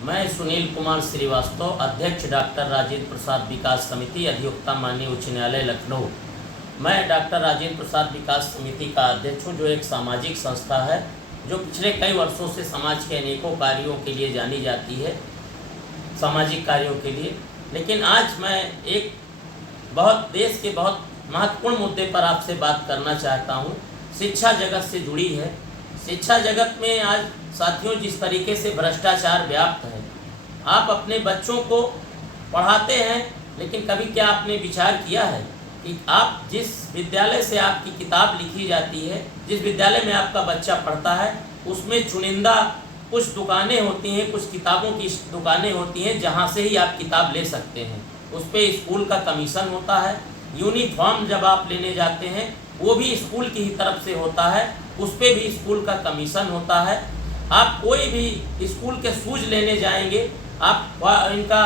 मैं सुनील कुमार श्रीवास्तव, अध्यक्ष डॉक्टर राजेंद्र प्रसाद विकास समिति, अधिवक्ता माननीय उच्च न्यायालय लखनऊ। मैं डॉक्टर राजेंद्र प्रसाद विकास समिति का अध्यक्ष हूँ, जो एक सामाजिक संस्था है जो पिछले कई वर्षों से समाज के अनेकों कार्यों के लिए जानी जाती है, सामाजिक कार्यों के लिए। लेकिन आज मैं एक देश के बहुत महत्वपूर्ण मुद्दे पर आपसे बात करना चाहता हूँ। शिक्षा जगत से जुड़ी है। शिक्षा जगत में आज साथियों जिस तरीके से भ्रष्टाचार व्याप्त है, आप अपने बच्चों को पढ़ाते हैं, लेकिन कभी क्या आपने विचार किया है कि आप जिस विद्यालय से आपकी किताब लिखी जाती है, जिस विद्यालय में आपका बच्चा पढ़ता है, उसमें चुनिंदा कुछ दुकानें होती हैं, कुछ किताबों की दुकानें होती हैं जहां से ही आप किताब ले सकते हैं। उस पर स्कूल का कमीशन होता है। यूनिफॉर्म जब आप लेने जाते हैं वो भी स्कूल की ही तरफ से होता है, उस पर भी स्कूल का कमीशन होता है। आप कोई भी स्कूल के शूज लेने जाएंगे, आप इनका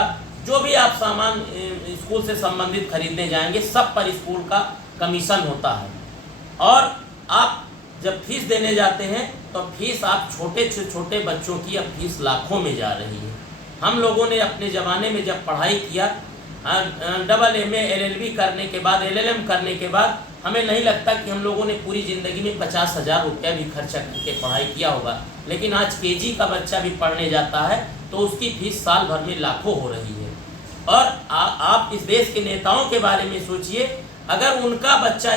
जो भी आप सामान स्कूल से संबंधित खरीदने जाएंगे, सब पर स्कूल का कमीशन होता है। और आप जब फीस देने जाते हैं तो फीस आप छोटे से छोटे बच्चों की अब फीस लाखों में जा रही है। हम लोगों ने अपने ज़माने में जब पढ़ाई किया, AA LLB करने के बाद, LLM करने के बाद, हमें नहीं लगता कि हम लोगों ने पूरी ज़िंदगी में 50,000 रुपया भी खर्चा करके पढ़ाई किया होगा। लेकिन आज KG का बच्चा भी पढ़ने जाता है तो उसकी फीस साल भर में लाखों हो रही है। और आप इस देश के नेताओं के बारे में सोचिए, अगर उनका बच्चा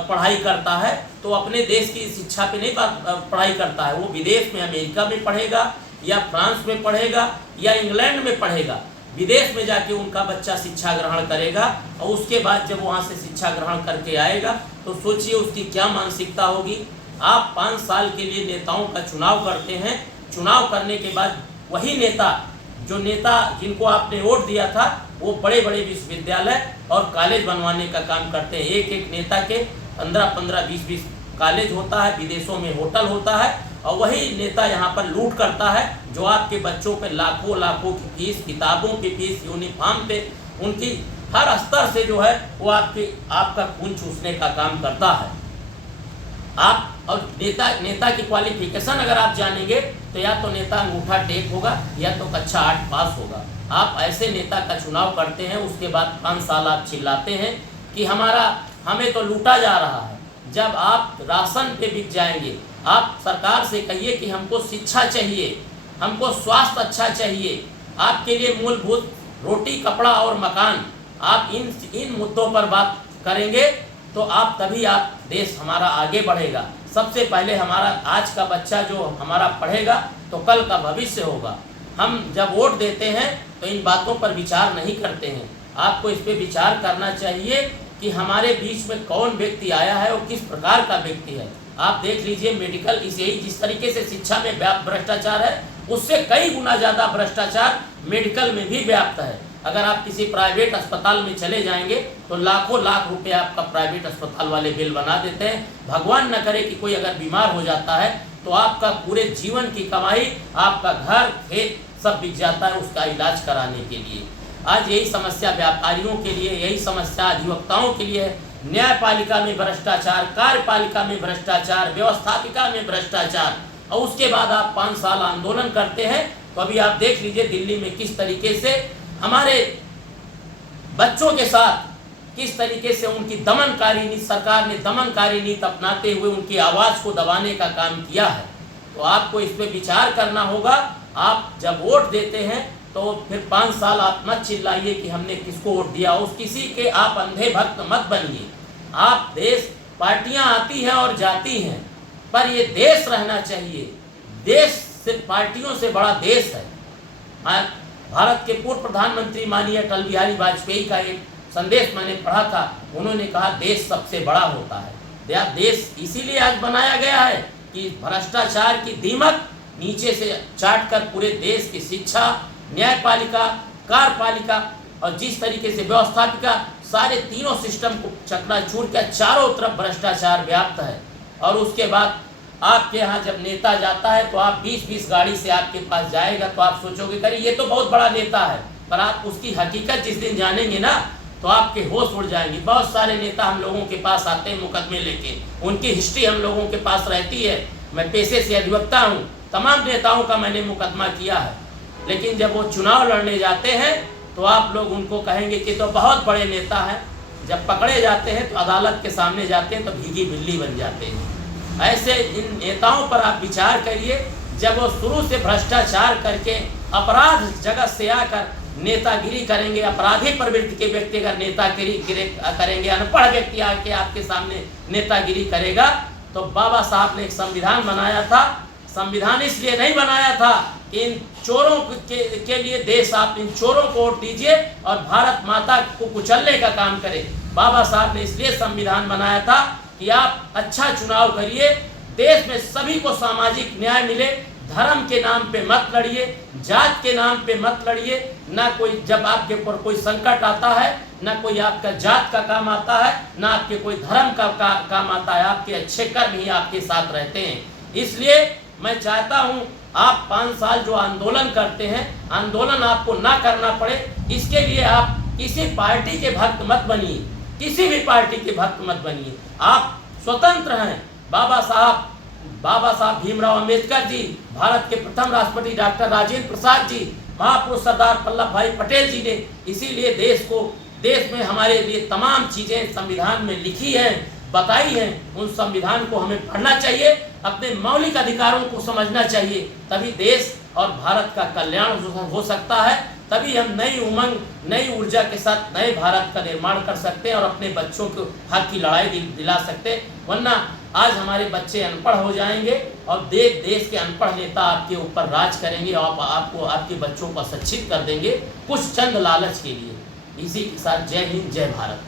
पढ़ाई करता है तो अपने देश की शिक्षा पे नहीं पढ़ाई करता है, वो विदेश में, अमेरिका में पढ़ेगा या फ्रांस में पढ़ेगा या इंग्लैंड में पढ़ेगा। विदेश में जाके उनका बच्चा शिक्षा ग्रहण करेगा और उसके बाद जब वहाँ से शिक्षा ग्रहण करके आएगा तो सोचिए उसकी क्या मानसिकता होगी। आप 5 साल के लिए नेताओं का चुनाव करते हैं। चुनाव करने के बाद वही नेता जिनको आपने वोट दिया था, वो बड़े बड़े विश्वविद्यालय और कॉलेज बनवाने का काम करते हैं। एक नेता के 15-15, 20-20 कॉलेज होता है, विदेशों में होटल होता है, और वही नेता यहाँ पर लूट करता है, जो आपके बच्चों पे लाखों की फीस, किताबों की फीस, यूनिफॉर्म पे, उनकी हर स्तर से जो है वो आपका खून चूसने का काम करता है। आप और नेता की क्वालिफिकेशन अगर आप जानेंगे तो या तो नेता अंगूठा टेक होगा या तो कक्षा 8 पास होगा। आप ऐसे नेता का चुनाव करते हैं, उसके बाद 5 साल आप चिल्लाते हैं कि हमें तो लूटा जा रहा है। जब आप राशन पे बिक जाएंगे, आप सरकार से कहिए कि हमको शिक्षा चाहिए, हमको स्वास्थ्य अच्छा चाहिए, आपके लिए मूलभूत रोटी, कपड़ा और मकान, आप इन मुद्दों पर बात करेंगे तो तभी देश हमारा आगे बढ़ेगा। सबसे पहले हमारा आज का बच्चा जो हमारा पढ़ेगा तो कल का भविष्य होगा। हम जब वोट देते हैं तो इन बातों पर विचार नहीं करते हैं। आपको इस पर विचार करना चाहिए कि हमारे बीच में कौन व्यक्ति आया है और किस प्रकार का व्यक्ति है। आप देख लीजिए मेडिकल, जिस तरीके से शिक्षा में भ्रष्टाचार है, उससे कई गुना ज़्यादा भ्रष्टाचार मेडिकल में भी व्याप्त है। अगर आप किसी प्राइवेट अस्पताल में चले जाएंगे तो लाखों लाख रुपए आपका प्राइवेट अस्पताल वाले बिल बना देते हैं। भगवान न करे कि कोई अगर बीमार हो जाता है तो आपका पूरे जीवन की कमाई, आपका घर, खेत सब बिक जाता है उसका इलाज कराने के लिए। आज यही समस्या व्यापारियों के लिए, यही समस्या अधिवक्ताओं के लिए है। न्यायपालिका में भ्रष्टाचार, कार्यपालिका में भ्रष्टाचार, व्यवस्थापिका में भ्रष्टाचार, और उसके बाद आप 5 साल आंदोलन करते हैं। तो अभी आप देख लीजिए दिल्ली में किस तरीके से हमारे बच्चों के साथ किस तरीके से उनकी दमनकारी नीति, सरकार ने दमनकारी नीति अपनाते हुए उनकी आवाज़ को दबाने का काम किया है। तो आपको इस पर विचार करना होगा। आप जब वोट देते हैं तो फिर 5 साल आप मत चिल्लाइए कि हमने किसको वोट दिया, उस किसी के आप अंधे भक्त मत बनिए। आप पार्टियां आती हैं और जाती हैं, पर ये देश रहना चाहिए। देश सिर्फ पार्टियों से बड़ा देश है। भारत के पूर्व प्रधानमंत्री माननीय अटल बिहारी वाजपेयी का एक संदेश मैंने पढ़ा था। उन्होंने कहा देश सबसे बड़ा होता है। देश इसीलिए आज बनाया गया है कि भ्रष्टाचार की दीमक नीचे से चाट कर पूरे देश की शिक्षा, न्यायपालिका, कार्यपालिका और जिस तरीके से व्यवस्थापिका, सारे तीनों सिस्टम को चकनाचूर कर चारों तरफ भ्रष्टाचार व्याप्त है। और उसके बाद आपके यहाँ जब नेता जाता है तो आप 20-20 गाड़ी से आपके पास जाएगा तो आप सोचोगे करिए ये तो बहुत बड़ा नेता है, पर आप उसकी हकीकत जिस दिन जानेंगे ना तो आपके होश उड़ जाएंगे। बहुत सारे नेता हम लोगों के पास आते हैं मुकदमे लेके, उनकी हिस्ट्री हम लोगों के पास रहती है। मैं पेशे से अधिवक्ता हूँ, तमाम नेताओं का मैंने मुकदमा किया है। लेकिन जब वो चुनाव लड़ने जाते हैं तो आप लोग उनको कहेंगे कि तो बहुत बड़े नेता हैं, जब पकड़े जाते हैं तो अदालत के सामने जाते हैं तो भीगी बिल्ली बन जाते हैं। ऐसे इन नेताओं पर आप विचार करिए, जब वो शुरू से भ्रष्टाचार करके अपराध जगत से आकर नेतागिरी करेंगे, अपराधी प्रवृत्ति के व्यक्ति अगर नेतागिरी करेंगे, अनपढ़ व्यक्ति आके आपके सामने नेतागिरी करेगा, तो बाबा साहब ने एक संविधान बनाया था। संविधान इसलिए नहीं बनाया था कि इन चोरों के लिए देश, आप इन चोरों को वोट दीजिए और भारत माता को कुचलने का काम करें। बाबा साहब ने इसलिए संविधान बनाया था कि आप अच्छा चुनाव करिए, देश में सभी को सामाजिक न्याय मिले, धर्म के नाम पे मत लड़िए, जात के नाम पे मत लड़िए। ना कोई, जब आपके ऊपर कोई संकट आता है, ना कोई आपका जात का काम आता है, ना आपके कोई धर्म का काम आता है, आपके अच्छे कर्म ही आपके साथ रहते हैं। इसलिए मैं चाहता हूं आप 5 साल जो आंदोलन करते हैं, आंदोलन आपको ना करना पड़े, इसके लिए आप किसी पार्टी के भक्त मत बनिए, किसी भी पार्टी के भक्त मत बनिए। आप स्वतंत्र हैं। बाबा साहब भीमराव अंबेडकर जी, भारत के प्रथम राष्ट्रपति डॉक्टर राजेंद्र प्रसाद जी, महापुरुष सरदार वल्लभ भाई पटेल जी ने इसीलिए देश में हमारे लिए तमाम चीज़ें संविधान में लिखी हैं, बताई हैं। उन संविधान को हमें पढ़ना चाहिए, अपने मौलिक अधिकारों को समझना चाहिए, तभी देश और भारत का कल्याण हो सकता है। तभी हम नई उमंग, नई ऊर्जा के साथ नए भारत का निर्माण कर सकते हैं और अपने बच्चों को हक की लड़ाई दिला सकते हैं। वरना आज हमारे बच्चे अनपढ़ हो जाएंगे और देश के अनपढ़ नेता आपके ऊपर राज करेंगे और आपको, आपके बच्चों को शिक्षित कर देंगे कुछ चंद लालच के लिए। इसी के साथ जय हिंद, जय भारत।